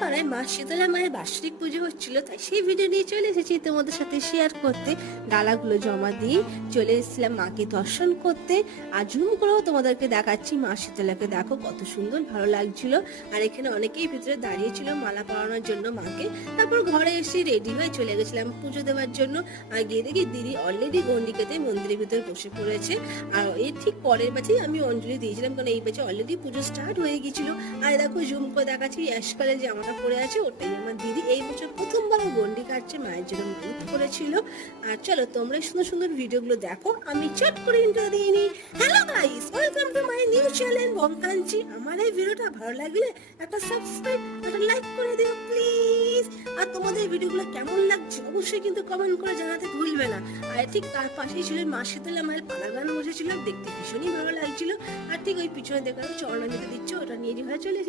পাড়ায় মা শীতলা মায়ের বার্ষিক পুজো হচ্ছিল, তাই সেই ভিডিও নিয়ে চলে এসেছি তোমাদের সাথে শেয়ার করতে। ডালাগুলো জমা দিয়ে চলে এসেছিলাম মাকে দর্শন করতে। আর ঝুম করেও তোমাদেরকে দেখাচ্ছি মা শীতলাকে, দেখো কত সুন্দর ভালো লাগছিল। আর এখানে অনেকেই ভিতরে দাঁড়িয়েছিল মালা পরানোর জন্য মাকে। তারপর ঘরে এসে রেডি হয়ে চলে গেছিলাম পুজো দেওয়ার জন্য। আর গিয়ে দেখি দিদি অলরেডি গন্ডিকাতে মন্দিরের ভিতরে বসে পড়েছে। আর এর ঠিক পরের বাজেই আমি অঞ্জলি দিয়েছিলাম, কারণ এই বাজে অলরেডি পুজো স্টার্ট হয়ে গেছিল। আর দেখো জুম করে দেখাচ্ছি অ্যাশ কালার জামাটা পরে আছে, ওটাই আমার দিদি এই বছর প্রথমবার গন্ডি কাটছে, মায়ের জন্য মানত করেছিল। আর চলো তোমরা সুন্দর সুন্দর ভিডিওগুলো দেখো, আমি চট করে ইন্টারভিউ দিয়ে নিই। Hello guys, welcome to my new channel বংকাঞ্চি। আমার এই ভিডিওটা ভালো লাগলে একটা সাবস্ক্রাইব, একটা লাইক করে দিও প্লিজ। আর তোমাদের ভিডিওগুলো কেমন লাগছে অবশ্যই কিন্তু কমেন্ট করে জানাতে ভুলবে না। আর ঠিক তার পাশেই ছিল মা শীতলা মায়ের পালা গান বসেছিল, দেখতে ভীষণই ভালো লাগছিল। আর ঠিক ওই পিছনে দেখা চরণা নিতে দিচ্ছে, ওটা নিয়ে যে হয়ে চলে